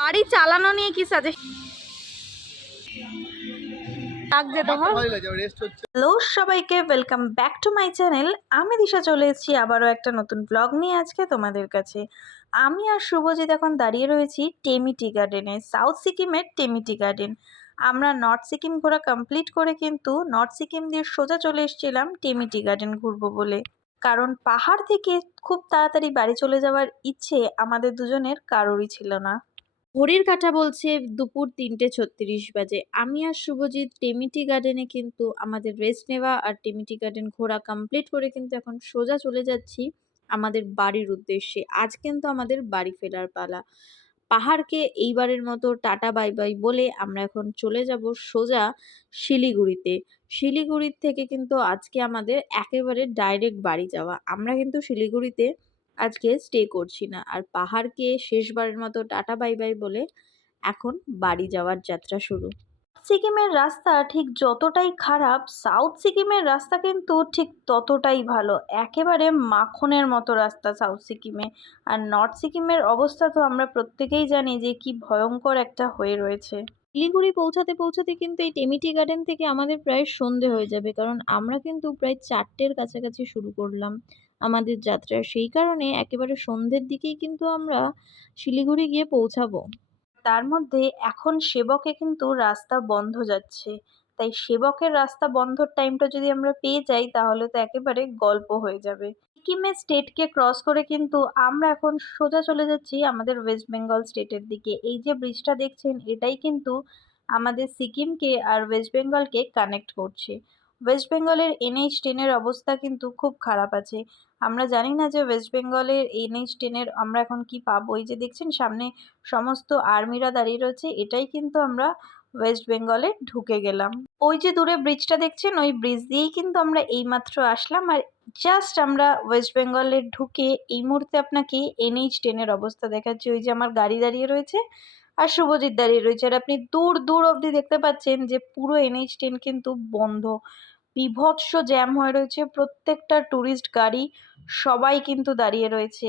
গাড়ি চালানো নিয়ে কি সাজেশন লাগছে তোমার? হ্যালো সবাইকে, welcome back to my channel. আমি দিশা চলে এসেছি আবারও একটা নতুন ব্লগ নিয়ে আজকে তোমাদের কাছে। আমি আর শুভজিৎ এখন দাঁড়িয়ে রয়েছি টেমি টি গার্ডেনে, সাউথ সিকিমের টেমি টি গার্ডেন। আমরা নর্থ সিকিম ঘোরা কমপ্লিট করে কিন্তু নর্থ সিকিম দিয়ে সোজা চলে এসেছিলাম টেমি টি গার্ডেন ঘুরবো বলে, কারণ পাহাড় থেকে খুব তাড়াতাড়ি বাড়ি চলে যাওয়ার ইচ্ছে আমাদের দুজনের কারোরই ছিল না। ঘড়ির কাঁটা বলছে দুপুর ৩:৩৬ বাজে। আমি আর শুভজিৎ টেমিটি গার্ডেনে কিন্তু আমাদের রেস্ট নেওয়া আর টেমিটি গার্ডেন ঘোরা কমপ্লিট করে কিন্তু এখন সোজা চলে যাচ্ছি আমাদের বাড়ির উদ্দেশ্যে। আজ কিন্তু আমাদের বাড়ি ফেরার পালা। পাহাড়কে এইবারের মতো টাটা বাই বাই বলে আমরা এখন চলে যাব সোজা শিলিগুড়িতে। শিলিগুড়ির থেকে কিন্তু আজকে আমাদের একেবারে ডাইরেক্ট বাড়ি যাওয়া। আমরা কিন্তু শিলিগুড়িতে আজকে স্টে করছি না, আর পাহাড়কে শেষবারের মতো টাটা বাই বাই বলে এখন বাড়ি যাওয়ার যাত্রা শুরু। সিকিমের রাস্তা ঠিক যতটাই খারাপ, সাউথ সিকিমের রাস্তা কিন্তু ঠিক ততটাই ভালো। একেবারে মাখনের মতো রাস্তা সাউথ সিকিমে। আর নর্থ সিকিমের অবস্থা তো আমরা প্রত্যেকেই জানি যে কি ভয়ঙ্কর একটা হয়ে রয়েছে। শিলিগুড়ি পৌঁছাতে পৌঁছাতে কিন্তু এই টেমিটি গার্ডেন থেকে আমাদের প্রায় সন্ধে হয়ে যাবে, কারণ আমরা কিন্তু প্রায় 4টের কাছাকাছি শুরু করলাম আমাদের যাত্রা। সেই কারণে একেবারে সন্ধ্যের দিকেই কিন্তু আমরা শিলিগুড়ি গিয়ে পৌঁছাবো। তার মধ্যে এখন সেবকে কিন্তু রাস্তা বন্ধ যাচ্ছে, তাই সেবকের রাস্তা বন্ধর টাইমটা যদি আমরা পেয়ে যাই তাহলে তো একেবারে গল্প হয়ে যাবে। সিকিমের স্টেটকে ক্রস করে কিন্তু আমরা এখন সোজা চলে যাচ্ছি আমাদের ওয়েস্ট বেঙ্গল স্টেটের দিকে। এই যে ব্রিজটা দেখছেন এটাই কিন্তু আমাদের সিকিমকে আর ওয়েস্ট বেঙ্গলকে কানেক্ট করছে। ওয়েস্ট বেঙ্গলের NH10-এর অবস্থা কিন্তু খুব খারাপ আছে। আমরা জানি না যে ওয়েস্ট বেঙ্গলের NH10-এর আমরা এখন কি পাবো। এই যে দেখছেন সামনে সমস্ত আর্মিরা দাঁড়িয়ে রয়েছে, এটাই কিন্তু আমরা ওয়েস্ট বেঙ্গলে ঢুকে গেলাম। ওই যে দূরে ব্রিজটা দেখছেন, ওই ব্রিজ দিয়েই কিন্তু আমরা এইমাত্র আসলাম। আর জাস্ট আমরা ওয়েস্ট বেঙ্গলে ঢুকে এই মুহূর্তে আপনাকে NH10-এর অবস্থা দেখাচ্ছি। ওই যে আমার গাড়ি দাঁড়িয়ে রয়েছে আর শুভজিৎ দাঁড়িয়ে রয়েছে, আর আপনি দূর দূর অবধি দেখতে পাচ্ছেন যে পুরো NH10 কিন্তু বন্ধ। বীভৎস জ্যাম হয়ে রয়েছে, প্রত্যেকটা ট্যুরিস্ট গাড়ি সবাই কিন্তু দাঁড়িয়ে রয়েছে।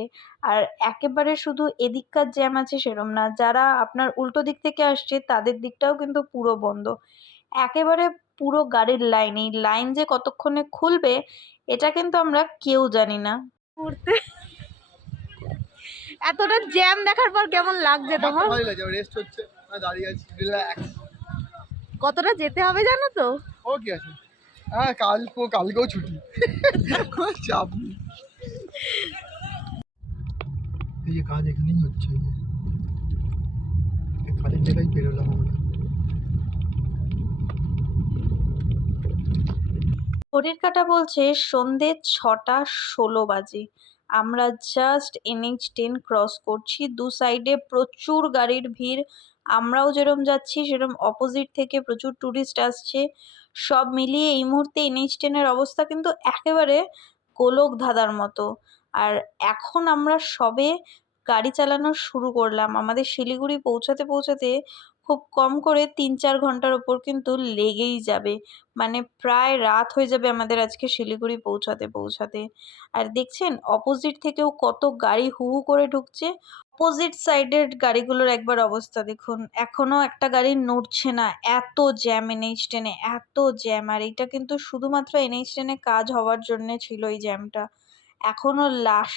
আর একেবারে শুধু এদিককার জ্যাম আছে সেরম না, যারা আপনার উল্টো দিক থেকে আসছে তাদের দিকটাও কিন্তু পুরো বন্ধ। একেবারে পুরো গাড়ির লাইন, এই লাইন যে কতক্ষণে খুলবে এটা কিন্তু আমরা কেউ জানি না। ঘুরতে এতটা জ্যাম দেখার পর কেমন লাগছে তোমার? ভালো লাগছে, রেস্ট হচ্ছে, দাঁড়িয়ে আছি, রিল্যাক্স। কতটা যেতে হবে জানো তো? ও কি আছে, হ্যাঁ কালকেও ছুটি, চাপ নেই। এই যে কাজ এখানেই হচ্ছে, এই কাজের জায়গায় বেরোলাম আমরা। ঘড়ির কাঁটা বলছে সন্ধে 6:16 বাজে। আমরা জাস্ট NH10 ক্রস করছি। দু সাইডে প্রচুর গাড়ির ভিড়। আমরাও যেরম যাচ্ছি সেরম অপোজিট থেকে প্রচুর ট্যুরিস্ট আসছে। সব মিলিয়ে এই মুহূর্তে NH10-এর অবস্থা কিন্তু একেবারে গোলক ধাঁধার মতো। আর এখন আমরা সবে গাড়ি চালানো শুরু করলাম। আমাদের শিলিগুড়ি পৌঁছাতে পৌঁছাতে খুব কম করে ৩-৪ ঘন্টার ওপর কিন্তু লেগেই যাবে। মানে প্রায় রাত হয়ে যাবে আমাদের আজকে শিলিগুড়ি পৌঁছাতে পৌঁছাতে। আর দেখছেন অপোজিট থেকেও কত গাড়ি হু হু করে ঢুকছে। অপোজিট সাইডের গাড়িগুলোর একবার অবস্থা দেখুন, এখনো একটা গাড়ি নড়ছে না, এত জ্যাম NH10-এ, এত জ্যাম। আর এইটা কিন্তু শুধুমাত্র NH10-এ কাজ হওয়ার জন্যে ছিল এই জ্যামটা। এখনো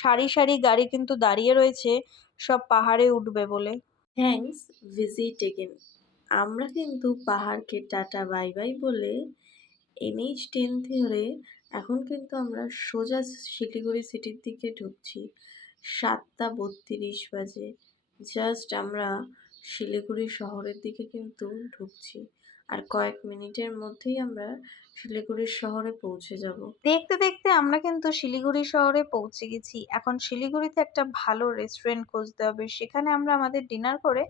সারি সারি গাড়ি কিন্তু দাঁড়িয়ে রয়েছে সব পাহাড়ে উঠবে বলে। Thanks visit again. আমরা কিন্তু পাহাড়কে টাটা বাই বাই বলে NH10 ধরে এখন কিন্তু আমরা সোজা শিলিগুড়ি সিটির দিকে ঢুকছি। 7:32 বাজে। জাস্ট আমরা শিলিগুড়ি শহরের দিকে কিন্তু ঢুকছি, আর কয়েক মিনিটের মধ্যেই আমরা শিলিগুড়ি শহরে পৌঁছে যাব। দেখতে দেখতে আমরা কিন্তু শিলিগুড়ি শহরে পৌঁছে গেছি। এখন শিলিগুড়িতে একটা ভালো রেস্টুরেন্ট খুঁজতে হবে, সেখানে আমরা আমাদের ডিনার করে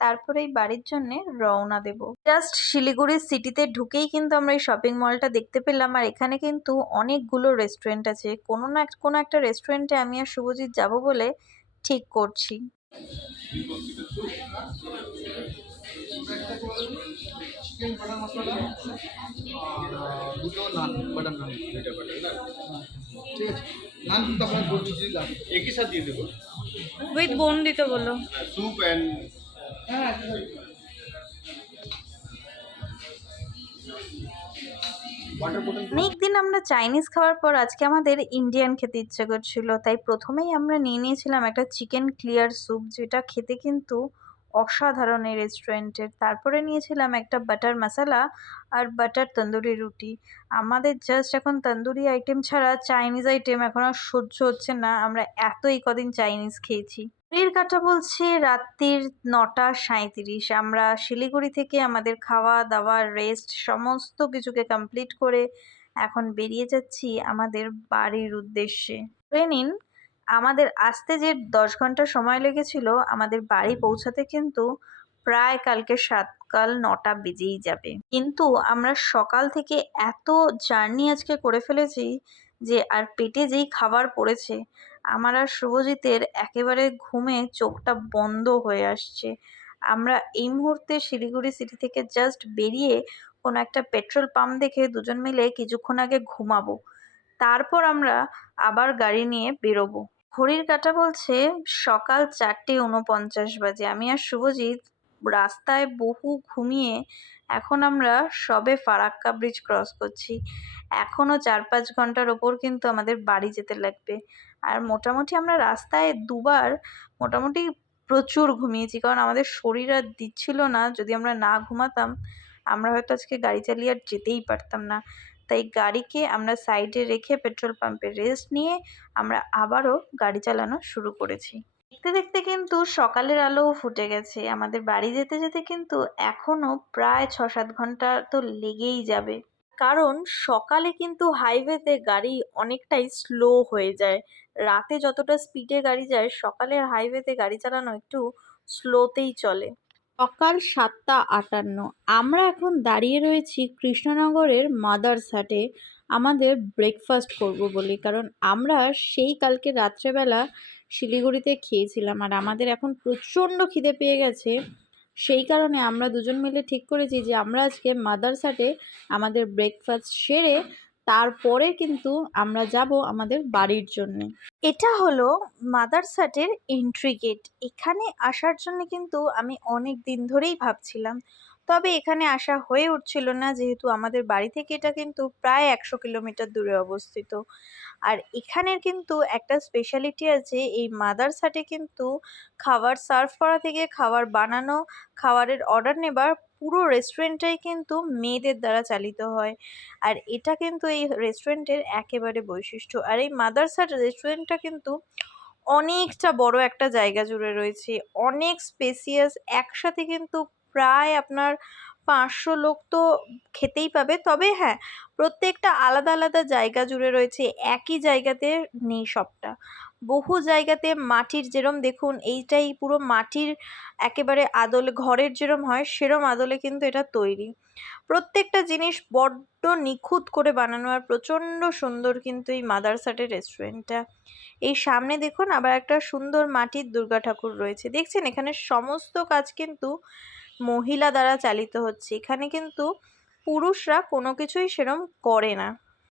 তারপরেই বাড়ির জন্য রওনা দেব। জাস্ট শিলিগুড়ির সিটিতে ঢুকেই কিন্তু আমরা এই শপিং মলটা দেখতে পেলাম, আর এখানে কিন্তু অনেকগুলো রেস্টুরেন্ট আছে। কোনো একটা রেস্টুরেন্টে আমি আর শুভজিৎ যাব বলে ঠিক করছি। চিকেন বাটার মশলা আর দুটো নান, বাটার নান, দুইটা বাটার নান, ঠিক আছে। নান কিন্তু আপনার দুটো লাগবে, একই সাথে দিয়ে দেবো। উইথ বোন দিতে বলো। স্যুপ অ্যান্ড ওয়াটার বোতল। অনেকদিন আমরা চাইনিজ খাওয়ার পর আজকে আমাদের ইন্ডিয়ান খেতে ইচ্ছে করছিল, তাই প্রথমেই আমরা নিয়ে নিয়েছিলাম একটা চিকেন ক্লিয়ার স্যুপ, যেটা খেতে কিন্তু অসাধারণ এই রেস্টুরেন্টের। তারপরে নিয়েছিলাম একটা বাটার মশলা আর বাটার তন্দুরি রুটি। আমাদের জাস্ট এখন তন্দুরি আইটেম ছাড়া চাইনিজ আইটেম এখন আর সহ্য হচ্ছে না, আমরা এত এই কদিন চাইনিজ খেয়েছি। ঘড়ির কাঁটা বলছে রাত্রির 9:37। আমরা শিলিগুড়ি থেকে আমাদের খাওয়া দাওয়া রেস্ট সমস্ত কিছুকে কমপ্লিট করে এখন বেরিয়ে যাচ্ছি আমাদের বাড়ির উদ্দেশ্যে। ধরে নিন আমাদের আসতে যে 10 ঘন্টা সময় লেগেছিল, আমাদের বাড়ি পৌঁছাতে কিন্তু প্রায় কালকে সকাল 9টা বেজেই যাবে। কিন্তু আমরা সকাল থেকে এত জার্নি আজকে করে ফেলেছি যে আর পেটে যেই খাবার পড়েছে, আমার আর শুভজিতের একেবারে ঘুমে চোখটা বন্ধ হয়ে আসছে। আমরা এই মুহূর্তে শিলিগুড়ি সিটি থেকে জাস্ট বেরিয়ে কোনো একটা পেট্রোল পাম্প দেখে দুজন মিলে কিছুক্ষণ আগে ঘুমাবো, তারপর আমরা আবার গাড়ি নিয়ে বেরোবো। ঘড়ির কাঁটা বলছে সকাল 4:49 বাজে। আমি আর শুভজিৎ রাস্তায় বহু ঘুমিয়ে এখন আমরা সবে ফারাক্কা ব্রিজ ক্রস করছি। এখনও 4-5 ঘন্টার ওপর কিন্তু আমাদের বাড়ি যেতে লাগবে। আর মোটামুটি আমরা রাস্তায় দুবার মোটামুটি প্রচুর ঘুমিয়েছি, কারণ আমাদের শরীর আর দিচ্ছিল না। যদি আমরা না ঘুমাতাম আমরা হয়তো আজকে গাড়ি চালিয়ে আর যেতেই পারতাম না। তাই গাড়িকে আমরা সাইডে রেখে পেট্রোল পাম্পে রেস্ট নিয়ে আমরা আবারও গাড়ি চালানো শুরু করেছি। দেখতে দেখতে কিন্তু সকালের আলোও ফুটে গেছে। আমাদের বাড়ি যেতে যেতে কিন্তু এখনো প্রায় 6-7 ঘন্টা তো লেগেই যাবে, কারণ সকালে কিন্তু হাইওয়েতে গাড়ি অনেকটাই স্লো হয়ে যায়। রাতে যতটা স্পিডে গাড়ি যায়, সকালের হাইওয়েতে গাড়ি চালানো একটু স্লোতেই চলে। সকাল 7:58। আমরা এখন দাঁড়িয়ে রয়েছি কৃষ্ণনগরের মাদার্স হাটে আমাদের ব্রেকফাস্ট করব বলে, কারণ আমরা সেই কালকে রাত্রেবেলা শিলিগুড়িতে খেয়েছিলাম আর আমাদের এখন প্রচণ্ড খিদে পেয়ে গেছে। সেই কারণে আমরা দুজন মিলে ঠিক করেছি যে আমরা আজকে মাদার্স হাটে আমাদের ব্রেকফাস্ট সেরে তারপরে কিন্তু আমরা যাব আমাদের বাড়ির জন্যে। এটা হলো মাদারসাটের এন্ট্রি গেট। এখানে আসার জন্য কিন্তু আমি অনেক দিন ধরেই ভাবছিলাম, তবে এখানে আসা হয়ে উঠছিল না, যেহেতু আমাদের বাড়ি থেকে এটা কিন্তু প্রায় 100 কিলোমিটার দূরে অবস্থিত। আর এখানের কিন্তু একটা স্পেশালিটি আছে, এই মাদারসাটে কিন্তু খাবার সার্ভ করা থেকে খাবার বানানো, খাবারের অর্ডার নেবার পুরো রেস্টুরেন্টটাই কিন্তু মেয়েদের দ্বারা চালিত হয়। আর এটা কিন্তু এই রেস্টুরেন্টের একেবারে বৈশিষ্ট্য। আর এই মাদারসাট রেস্টুরেন্টটা কিন্তু অনেকটা বড় একটা জায়গা জুড়ে রয়েছে, অনেক স্পেসিয়াস। একসাথে কিন্তু প্রায় আপনার 500 লোক তো খেতেই পাবে। তবে হ্যাঁ, প্রত্যেকটা আলাদা আলাদা জায়গা জুড়ে রয়েছে, একই জায়গাতে নেই সবটা। বহু জায়গাতে মাটির, যেরম দেখুন এইটাই পুরো মাটির একেবারে আদলে ঘরের যেরম হয় সেরম আদলে কিন্তু এটা তৈরি। প্রত্যেকটা জিনিস বড্ড নিখুঁত করে বানানো আর প্রচণ্ড সুন্দর কিন্তু এই মাদারসাটের রেস্টুরেন্টটা। এই সামনে দেখুন আবার একটা সুন্দর মাটির দুর্গা ঠাকুর রয়েছে, দেখছেন? এখানে সমস্ত কাজ কিন্তু মহিলা দ্বারা চালিত হচ্ছে। এখানে কিন্তু পুরুষরা কোনো কিছুই সেরম করে না।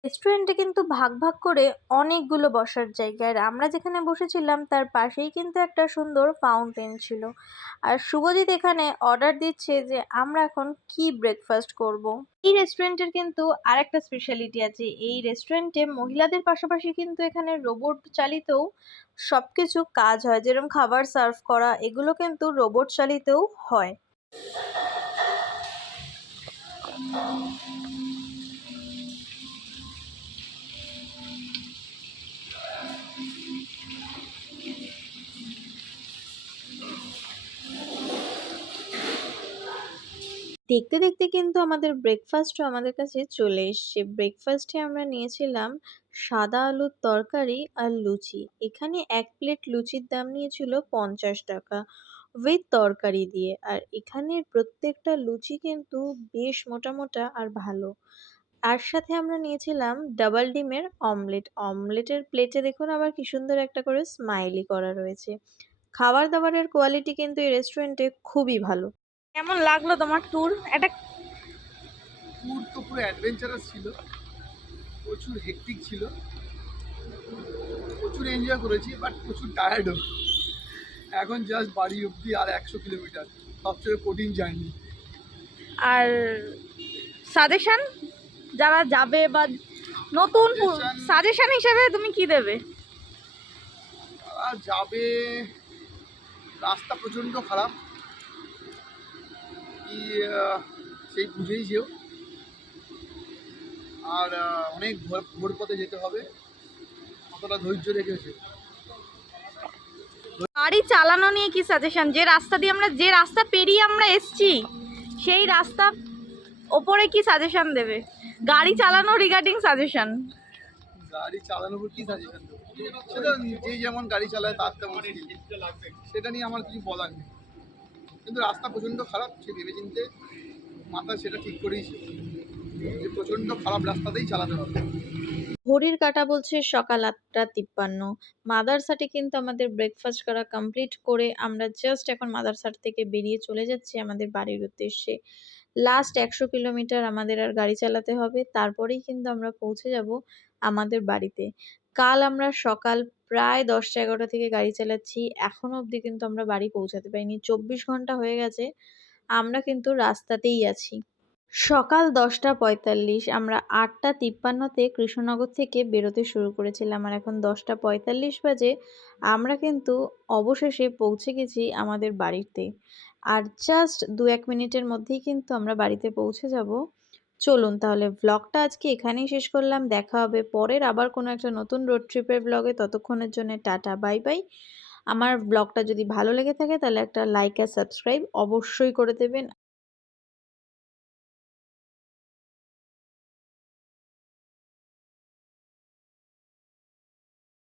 রেস্টুরেন্টে কিন্তু ভাগ ভাগ করে অনেকগুলো বসার জায়গা, আর আমরা যেখানে বসেছিলাম তার পাশেই কিন্তু একটা সুন্দর ফাউন্টেন ছিল। আর শুভজিৎ এখানে অর্ডার দিচ্ছে যে আমরা এখন কি ব্রেকফাস্ট করব। এই রেস্টুরেন্টের কিন্তু আর একটা স্পেশালিটি আছে, এই রেস্টুরেন্টে মহিলাদের পাশাপাশি কিন্তু এখানে রোবট চালিতও সবকিছু কাজ হয়, যেরকম খাবার সার্ভ করা এগুলো কিন্তু রোবট চালিতও হয়। দেখতে দেখতে কিন্তু আমাদের ব্রেকফাস্টও আমাদের কাছে চলে এসছে। ব্রেকফাস্টে আমরা নিয়েছিলাম সাদা আলুর তরকারি আর লুচি। এখানে 1 প্লেট লুচির দাম নিয়েছিল 50 টাকা উইথ তরকারি দিয়ে। আর এখানের প্রত্যেকটা লুচি কিন্তু বেশ মোটা মোটা আর ভালো। তার সাথে আমরা নিয়েছিলাম ডাবল ডিমের অমলেট। অমলেটের প্লেটে দেখুন আবার কি সুন্দর একটা করে স্মাইলি করা রয়েছে। খাবার দাবারের কোয়ালিটি কিন্তু এই রেস্টুরেন্টে খুবই ভালো। কেমন লাগলো তোমার ট্যুর? একটা ট্যুর তো পুরো অ্যাডভেঞ্চারাস ছিল, প্রচুর হেক্টিক ছিল, প্রচুর এনজয় করেছি, বাট প্রচুর টায়ার্ডও। এখন জাস্ট বাড়ি অবধি আর 100 কিলোমিটার, সবচেয়ে কঠিন জার্নি। আর সাজেশন যারা যাবে বা নতুন Suggestion? সাজেশন হিসেবে তুমি কি দেবে? আর যাবে, রাস্তা প্রচণ্ড খারাপ, কি সেই বুঝেই যেও। আর অনেক ভোর পথে যেতে হবে, কতটা ধৈর্য রেখেছে। গাড়ি চালানো নিয়ে কি সাজেশন? যে রাস্তা পেরিয়ে আমরা এসছি সেই রাস্তা ওপরে কি সাজেশন দেবে? গাড়ি চালানো রিগার্ডিং সাজেশন। গাড়ি চালানোর উপর কি সাজেশন দেবো, সেটা যে যেমন গাড়ি চালায় তার তেমন skill। সেটা নিয়ে আমার কিছু বলার নেই, কিন্তু রাস্তা প্রচণ্ড খারাপ, সে ভেবেচিন্তে মাথায় সেটা ঠিক করেইছে যে প্রচণ্ড খারাপ রাস্তাতেই চালাতে হবে। ঘড়ির কাঁটা বলছে সকাল ৮:৫৩। মাদারসাটে কিন্তু আমাদের ব্রেকফাস্ট করা কমপ্লিট করে আমরা জাস্ট এখন মাদারসাট থেকে বেরিয়ে চলে যাচ্ছি আমাদের বাড়ির উদ্দেশ্যে। লাস্ট ১০০ কিলোমিটার আমাদের আর গাড়ি চালাতে হবে, তারপরেই কিন্তু আমরা পৌঁছে যাব আমাদের বাড়িতে। কাল আমরা সকাল প্রায় ১০টা-১১টা থেকে গাড়ি চালাচ্ছি, এখনো অবধি কিন্তু আমরা বাড়ি পৌঁছাতে পারিনি। ২৪ ঘন্টা হয়ে গেছে, আমরা কিন্তু রাস্তাতেই আছি। সকাল ১০টা ৪৫, আমরা ৮টা ৫৩-তে কৃষ্ণনগর থেকে বেরোতে শুরু করেছিলাম আর এখন ১০টা ৪৫ বাজে। আমরা কিন্তু অবশেষে পৌঁছে গেছি আমাদের বাড়িতে। আর জাস্ট ২-১ মিনিটের মধ্যেই কিন্তু আমরা বাড়িতে পৌঁছে যাব। চলুন তাহলে ভ্লগটা আজকে এখানেই শেষ করলাম। দেখা হবে পরের আবার কোনো একটা নতুন রোড ট্রিপের ভ্লগে। ততক্ষণের জন্য টাটা, বাই বাই। আমার ভ্লগটা যদি ভালো লেগে থাকে তাহলে একটা লাইক আর সাবস্ক্রাইব অবশ্যই করে দেবেন।